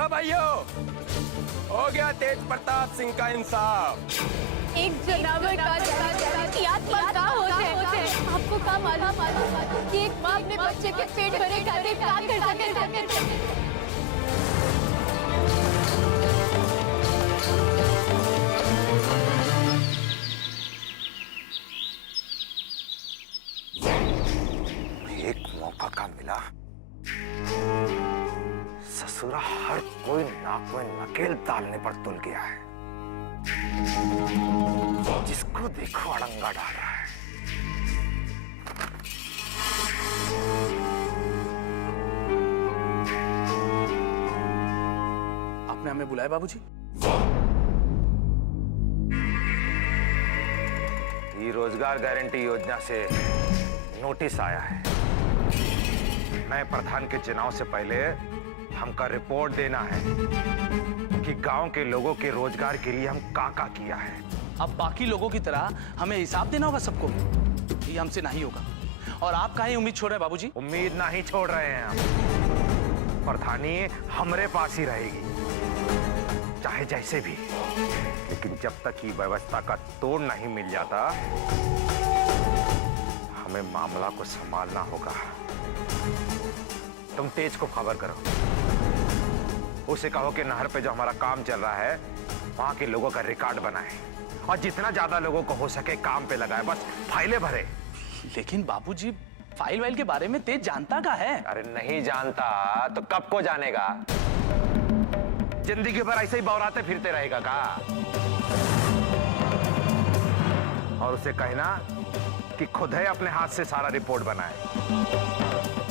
भाइयों, हो गया तेज प्रताप सिंह का इंसाफ। एक जनावर का आत्मा का होते हैं। आपको क्या मालूम कि एक माँ अपने बच्चे के पेट भरे खातिर क्या कर सके? एक मौका का मिला, ससुरा हर कोई ना कोई नकेल डालने पर तुल गया है। जिस देखो देखो अड़ंगा डाल रहा है। आपने हमें बुलाया बाबूजी? ये रोजगार गारंटी योजना से नोटिस आया है। नए प्रधान के चुनाव से पहले हमका रिपोर्ट देना है कि गांव के लोगों के रोजगार के लिए हम का किया है। अब बाकी लोगों की तरह हमें हिसाब देना होगा सबको। ये हमसे नहीं होगा। और आप काहे उम्मीद छोड़ रहे हैं बाबूजी? उम्मीद नहीं छोड़ रहे हैं हम। प्रधानी हमरे पास ही रहेगी, चाहे जैसे भी। लेकिन जब तक ये व्यवस्था का तोड़ नहीं मिल जाता, हमें मामला को संभालना होगा। तुम तेज को खबर करो, उसे कहो कि नहर पे जो हमारा काम चल रहा है वहां के लोगों का रिकॉर्ड बनाए और जितना ज्यादा लोगों को हो सके काम पे लगाए, बस फाइलें भरे। लेकिन बाबूजी, फाइल वाइल के बारे में तेज जानता का है? अरे नहीं जानता तो कब को जानेगा? जिंदगी भर ऐसे ही बौराते फिरते रहेगा का? और उसे कहना कि खुद है अपने हाथ से सारा रिपोर्ट बनाए।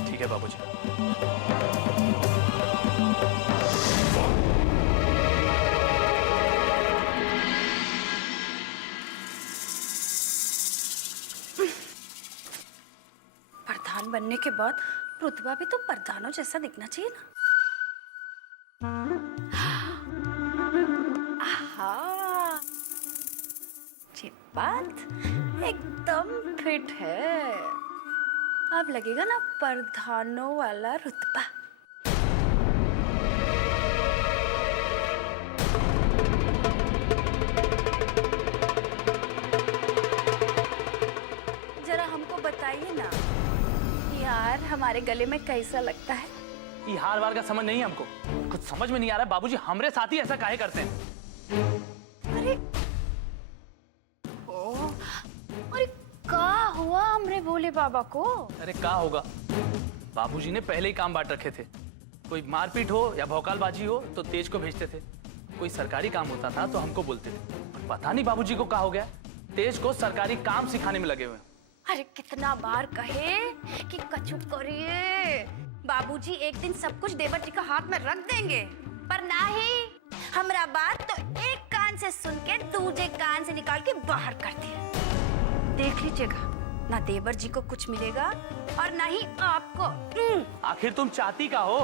ठीक है बाबूजी। प्रधान बनने के बाद रुतबा भी तो प्रधानों जैसा दिखना चाहिए ना। आहा, ये बात एकदम फिट है। अब लगेगा ना प्रधानों वाला रुतबा। जरा हमको बताइए ना यार, हमारे गले में कैसा लगता है? ये हार वार का समझ नहीं है हमको। कुछ समझ में नहीं आ रहा है बाबूजी, हमरे साथ ही ऐसा काहे करते हैं? अरे का हुआ हमरे भोले बाबा को? अरे का होगा, बाबूजी ने पहले ही काम बांट रखे थे। कोई मारपीट हो या भौकालबाजी हो तो तेज को भेजते थे, कोई सरकारी काम होता था तो हमको बोलते थे। पता नहीं बाबूजी को क्या हो गया, तेज को सरकारी काम सिखाने में लगे हुए। अरे कितना बार कहे कि कचुप करिए, बाबूजी एक दिन सब कुछ देवर जी का हाथ में रख देंगे, पर नहीं, हमरा बात तो एक कान से सुन के दूसरे कान से निकाल के बाहर कर दिया। देख लीजिएगा, ना देवर जी को कुछ मिलेगा और ना ही आपको। आखिर तुम चाहती का हो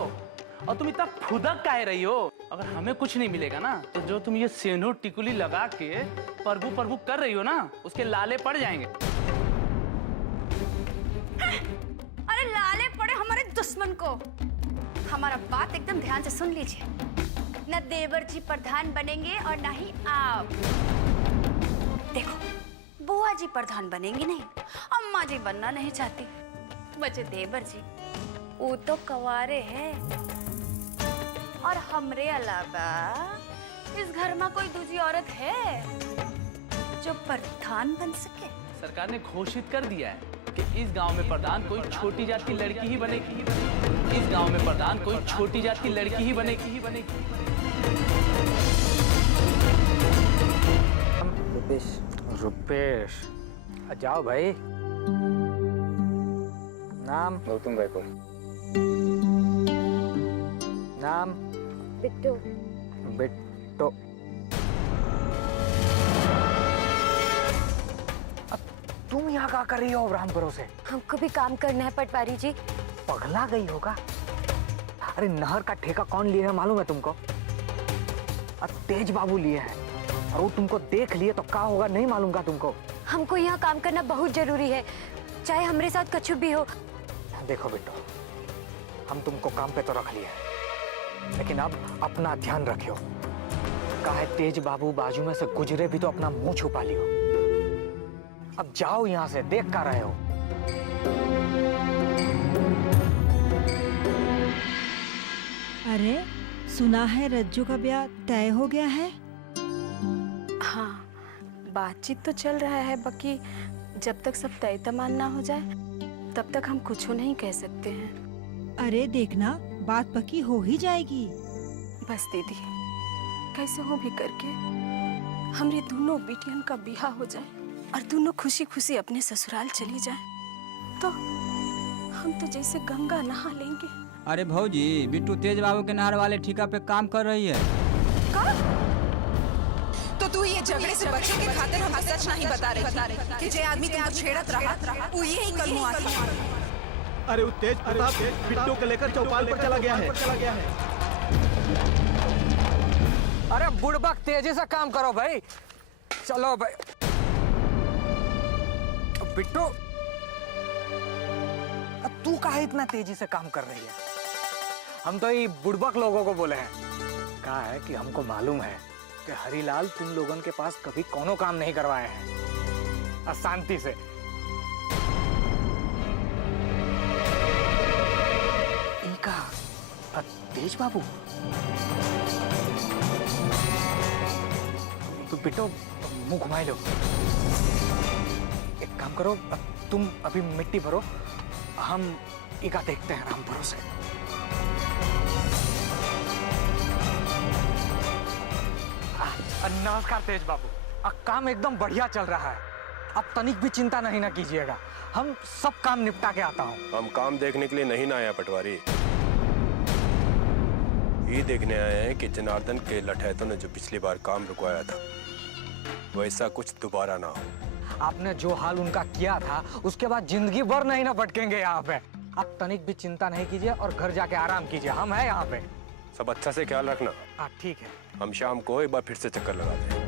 और तुम इतना फुदक काहे रही हो? अगर हमें कुछ नहीं मिलेगा ना तो जो तुम ये सिंदूर टिकुली लगा के प्रभु प्रभु कर रही हो ना, उसके लाले पड़ जाएंगे। अरे लाले पड़े हमारे दुश्मन को। हमारा बात एकदम ध्यान से सुन लीजिए, न देवर जी प्रधान बनेंगे और न ही आप। देखो, बुआ जी प्रधान बनेंगी नहीं, अम्मा जी बनना नहीं चाहती, बचे देवर जी, वो तो कवारे हैं। और हमरे अलावा इस घर में कोई दूसरी औरत है जो प्रधान बन सके? सरकार ने घोषित कर दिया है कि इस गांव में प्रधान कोई छोटी जात की लड़की ही बनेगी। इस गांव में प्रधान कोई छोटी जात की लड़की ही बनेगी। रुपेश, जाओ भाई। नाम? गौतम गायकवाड़। नाम? बिट्टू। बिट्टो। तुम यहाँ क्या कर रही हो राम भरोसे? हमको भी काम करना है पटवारी जी। पगला गई होगा। अरे नहर का ठेका कौन लिए है मालूम है तुमको? तेज बाबू लिए हैं और वो तुमको देख लिए तो क्या होगा नहीं मालूम का तुमको? हमको यहाँ काम करना बहुत जरूरी है, चाहे हमारे साथ कुछ भी हो। देखो बिट्टो, हम तुमको काम पे तो रख लिए, लेकिन अब अपना ध्यान रखियो। काहे तेज बाबू बाजू में से गुजरे भी तो अपना मुंह छुपा लियो। अब जाओ यहाँ से, देख कर रहे हो। अरे सुना है रज्जू का ब्याह तय हो गया है? हाँ, बातचीत तो चल रहा है, बाकी जब तक सब तय तमाम ना हो जाए तब तक हम कुछ नहीं कह सकते हैं। अरे देखना, बात पक्की हो ही जाएगी। बस दीदी, कैसे हो भी करके हमारे दोनों बेटियन का ब्याह हो जाए, और दोनों खुशी खुशी अपने ससुराल चली जाए तो हम तो जैसे गंगा नहा लेंगे। अरे भौजी, बिट्टू तेज बाबू के नहर वाले ठेका पे काम कर रही है। तो तू ये झगड़े से बचने के खातिर हमको सच नहीं बता रही कि जे आदमी तुमको छेड़त रहा वो यही कलमुआ था। अरे वो तेज प्रताप बिट्टू को लेकर चौपाल पर चला गया है। अरे बुड़बक तेजी से काम करो भाई। चलो भाई। बिट्टू, अब तू काहे इतना तेजी से काम कर रही है? हम तो ये बुड़बक लोगों को बोले हैं। कहा है कि हमको मालूम है कि हरीलाल तुम लोगों के पास कभी कोनो काम नहीं करवाए हैं अशांति से। इनका तेज बाबू तो बिट्टू मुंह घुमाए लो। एक काम करो, तुम अभी मिट्टी भरो, हम इका देखते हैं राम भरोसे। नमस्कार तेज बाबू। काम एकदम बढ़िया चल रहा है, आप तनिक भी चिंता नहीं ना कीजिएगा, हम सब काम निपटा के आता हूँ। हम काम देखने के लिए नहीं ना आए हैं पटवारी, ये देखने आए हैं कि जनार्दन के लठैतों ने जो पिछली बार काम रुकवाया था वैसा कुछ दोबारा ना हो। आपने जो हाल उनका किया था उसके बाद जिंदगी भर नहीं ना भटकेंगे यहाँ पे। आप तनिक भी चिंता नहीं कीजिए और घर जाके आराम कीजिए, हम हैं यहाँ पे। सब अच्छा से ख्याल रखना। हाँ ठीक है। हम शाम को एक बार फिर से चक्कर लगा दें।